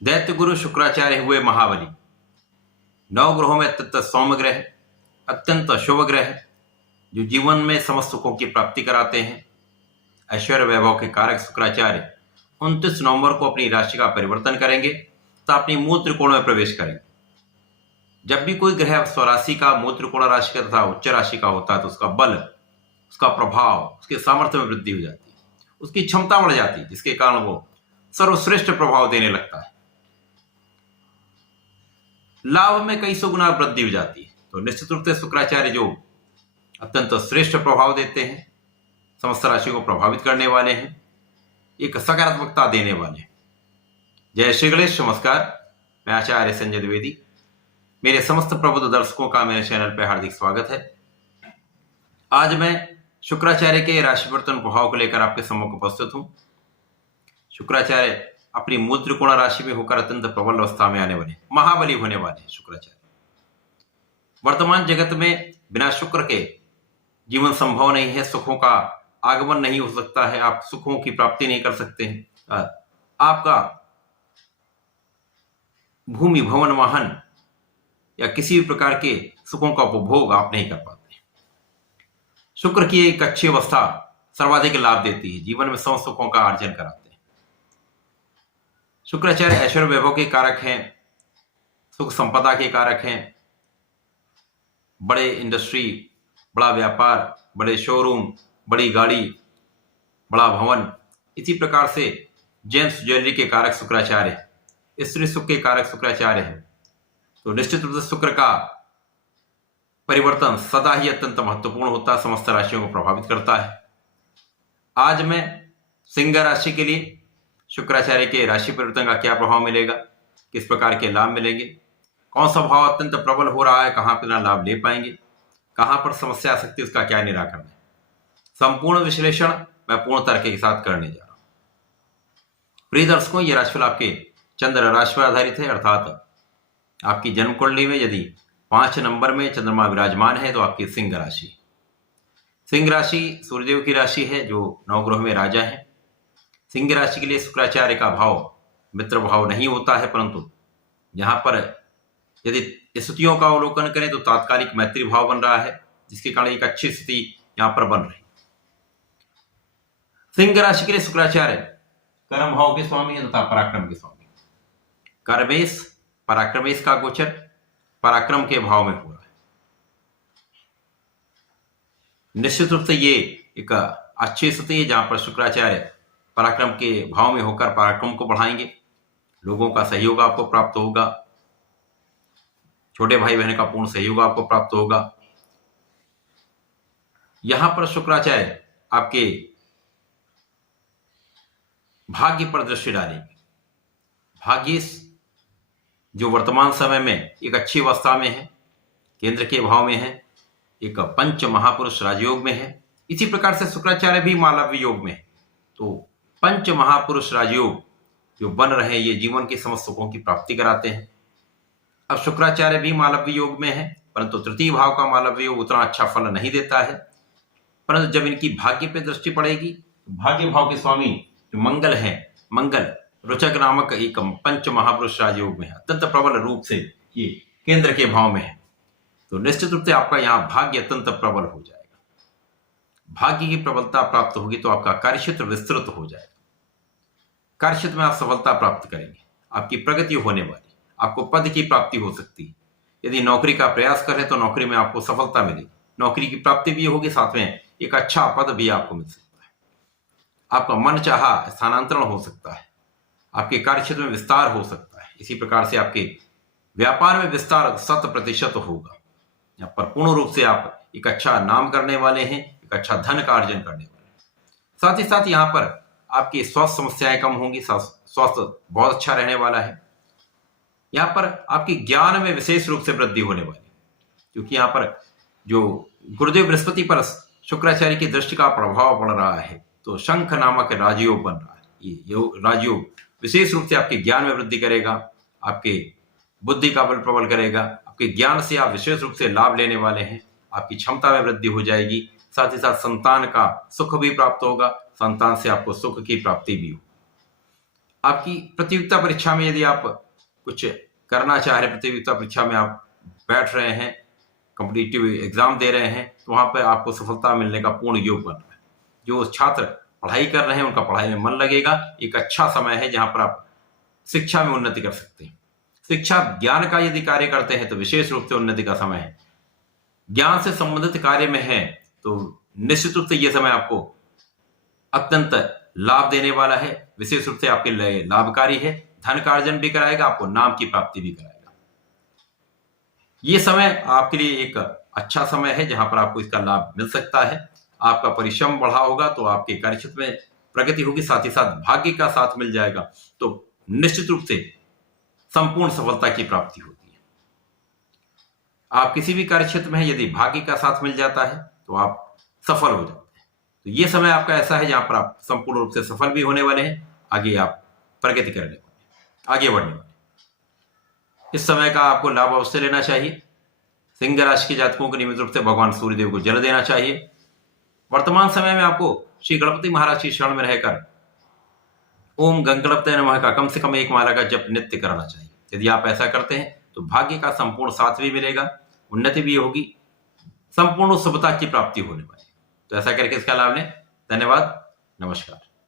दैत्य गुरु शुक्राचार्य हुए महाबली। नौ ग्रहों में अत्यंत सौम्य ग्रह, अत्यंत शुभ ग्रह, जो जीवन में समस्त सुखों की प्राप्ति कराते हैं। ऐश्वर्य वैभव के कारक शुक्राचार्य 29 नवंबर को अपनी राशि का परिवर्तन करेंगे तथा अपनी मूल त्रिकोण में प्रवेश करेंगे। जब भी कोई ग्रह स्वराशि का, मूल त्रिकोण राशि का तथा उच्च राशि का होता है तो उसका बल, उसका प्रभाव, उसके सामर्थ्य में वृद्धि हो जाती है, उसकी क्षमता बढ़ जाती है, जिसके कारण वो सर्वश्रेष्ठ प्रभाव देने लगता है। लाभ में कई सौ गुना वृद्धि हो जाती है। तो निश्चित रूप से शुक्राचार्य जो अत्यंत श्रेष्ठ प्रभाव देते हैं, समस्त राशि को प्रभावित करने वाले हैं, एक सकारात्मकता देने वाले हैं। जय श्री गणेश। नमस्कार, मैं आचार्य संजय द्विवेदी। मेरे समस्त प्रबुद्ध दर्शकों का मेरे चैनल पर हार्दिक स्वागत है। आज मैं शुक्राचार्य के राशि परिवर्तन प्रभाव को लेकर आपके सम्मुख उपस्थित हूं। शुक्राचार्य अपनी मूल त्रिकोण राशि में होकर अत्यंत प्रबल अवस्था में आने वाले, महाबली होने वाले शुक्राचार्य। वर्तमान जगत में बिना शुक्र के जीवन संभव नहीं है, सुखों का आगमन नहीं हो सकता है, आप सुखों की प्राप्ति नहीं कर सकते हैं, आपका भूमि, भवन, वाहन या किसी भी प्रकार के सुखों का उपभोग आप नहीं कर पाते। शुक्र की एक अच्छी अवस्था सर्वाधिक लाभ देती है, जीवन में समस्त सुखों का अर्जन कराते हैं। शुक्राचार्य ऐश्वर्य वैभव के कारक हैं, सुख संपदा के कारक हैं। बड़े इंडस्ट्री, बड़ा व्यापार, बड़े शोरूम, बड़ी गाड़ी, बड़ा भवन, इसी प्रकार से जेम्स ज्वेलरी के कारक शुक्राचार्य है। स्त्री सुख के कारक शुक्राचार्य है। तो निश्चित रूप से शुक्र का परिवर्तन सदा ही अत्यंत महत्वपूर्ण होता है, समस्त राशियों को प्रभावित करता है। आज मैं सिंह राशि के लिए शुक्राचार्य के राशि परिवर्तन का क्या प्रभाव मिलेगा, किस प्रकार के लाभ मिलेंगे, कौन सा भाव अत्यंत प्रबल हो रहा है, कहां पर लाभ ले पाएंगे, कहां पर समस्या आ सकती है, उसका क्या निराकरण है, संपूर्ण विश्लेषण मैं पूर्ण तर्क के साथ करने जा रहा हूं। प्रिय दर्शकों, यह राशिफल आपके चंद्र राशि पर आधारित है, अर्थात आपकी जन्म कुंडली में यदि 5 नंबर में चंद्रमा विराजमान है तो आपकी सिंह राशि। सिंह राशि सूर्यदेव की राशि है, जो 9 ग्रहों में राजा है। सिंह राशि के लिए शुक्राचार्य का भाव मित्र भाव नहीं होता है, परंतु यहां पर यदि स्थितियों का अवलोकन करें तो तात्कालिक मैत्री भाव बन रहा है, जिसके कारण एक अच्छी स्थिति यहां पर बन रही। सिंह राशि के लिए शुक्राचार्य कर्म भाव के स्वामी है तथा पराक्रम के स्वामी। कर्मेश पराक्रमेश का गोचर पराक्रम के भाव में हो रहा है। निश्चित रूप से ये एक अच्छी स्थिति है जहां पर शुक्राचार्य पराक्रम के भाव में होकर पराक्रम को बढ़ाएंगे। लोगों का सहयोग आपको प्राप्त होगा, छोटे भाई बहन का पूर्ण सहयोग आपको प्राप्त होगा। यहां पर शुक्राचार्य आपके भाग्य पर दृष्टि डालेंगे। भाग्य जो वर्तमान समय में एक अच्छी अवस्था में है, केंद्र के भाव में है, एक पंच महापुरुष राजयोग में है। इसी प्रकार से शुक्राचार्य भी मालव्य योग में है। तो पंच महापुरुष राजयोग जो बन रहे हैं, ये जीवन के समस्त सुखों की प्राप्ति कराते हैं। अब शुक्राचार्य भी मालव्य योग में है, परंतु तृतीय भाव का मालव्य योग उतना अच्छा फल नहीं देता है। परंतु जब इनकी भाग्य पे दृष्टि पड़ेगी, भाग्य भाव के स्वामी जो मंगल है, मंगल रुचक नामक एक पंच महापुरुष राजयोग में है, अत्यंत प्रबल रूप से ये केंद्र के भाव में है। तो निश्चित रूप से आपका यहाँ भाग्य अत्यंत प्रबल हो जाएगा। भाग्य की प्रबलता प्राप्त होगी तो आपका कार्यक्षेत्र विस्तृत हो जाएगा। कार्यक्षेत्र में आप सफलता प्राप्त करेंगे, आपकी प्रगति होने वाली, आपको पद की प्राप्ति हो सकती है। यदि नौकरी का प्रयास करें तो नौकरी में आपको सफलता मिलेगी, नौकरी की प्राप्ति भी होगी, साथ में एक अच्छा पद भी आपको मिल सकता है। आपका मन चाहा स्थानांतरण हो सकता है, आपके कार्यक्षेत्र में विस्तार हो सकता है। इसी प्रकार से आपके व्यापार में विस्तार 100% होगा। यहाँ पर पूर्ण रूप से आप एक अच्छा नाम करने वाले हैं, एक अच्छा धन का अर्जन करने वाले हैं। साथ ही साथ यहाँ पर आपकी स्वास्थ्य समस्याएं कम होंगी, स्वास्थ्य बहुत अच्छा रहने वाला है। यहाँ पर आपकी ज्ञान में विशेष रूप से वृद्धि होने वाली है, क्योंकि यहाँ पर जो गुरुदेव बृहस्पति पर शुक्राचार्य की दृष्टि का प्रभाव पड़ रहा है, तो शंख नामक राजयोग बन रहा है। ये राजयोग विशेष रूप से आपके ज्ञान में वृद्धि करेगा, आपके बुद्धि का बल प्रबल करेगा, आपके ज्ञान से आप विशेष रूप से लाभ लेने वाले हैं, आपकी क्षमता में वृद्धि हो जाएगी। साथ ही साथ संतान का सुख भी प्राप्त होगा, संतान से आपको सुख की प्राप्ति भी हो। आपकी प्रतियोगिता परीक्षा में यदि आप कुछ करना चाह रहे, प्रतियोगिता परीक्षा में आप बैठ रहे हैं, कॉम्पिटिटिव एग्जाम दे रहे हैं, तो वहां पर आपको सफलता मिलने का पूर्ण योग बन रहा है। जो छात्र पढ़ाई कर रहे हैं उनका पढ़ाई में मन लगेगा। एक अच्छा समय है जहां पर आप शिक्षा में उन्नति कर सकते हैं। शिक्षा ज्ञान का यदि कार्य करते हैं तो विशेष रूप से उन्नति का समय है। ज्ञान से संबंधित कार्य में है तो निश्चित रूप से यह समय आपको अत्यंत लाभ देने वाला है, विशेष रूप से आपके लिए लाभकारी है। धन का अर्जन भी कराएगा, आपको नाम की प्राप्ति भी कराएगा। यह समय आपके लिए एक अच्छा समय है जहां पर आपको इसका लाभ मिल सकता है। आपका परिश्रम बढ़ा होगा तो आपके कार्यक्षेत्र में प्रगति होगी, साथ ही साथ भाग्य का साथ मिल जाएगा तो निश्चित रूप से संपूर्ण सफलता की प्राप्ति होती है। आप किसी भी कार्यक्षेत्र में यदि भाग्य का साथ मिल जाता है तो आप सफल हो जाते हैं। तो यह समय आपका ऐसा है जहां पर आप संपूर्ण रूप से सफल भी होने वाले हैं, आगे आप प्रगति करने वाले हैं, आगे बढ़ने वाले। इस समय का आपको लाभ अवश्य लेना चाहिए। सिंह राशि के जातकों को नियमित रूप से भगवान सूर्यदेव को जल देना चाहिए। वर्तमान समय में आपको श्री गणपति महाराज की शरण में रहकर ओम गणपतये नमः का कम से कम एक माला का जप नित्य करना चाहिए। यदि आप ऐसा करते हैं तो भाग्य का संपूर्ण साथ भी मिलेगा, उन्नति भी होगी, संपूर्ण शुभता की प्राप्ति होने वाली है। तो ऐसा करके इसका लाभ लें। धन्यवाद, नमस्कार।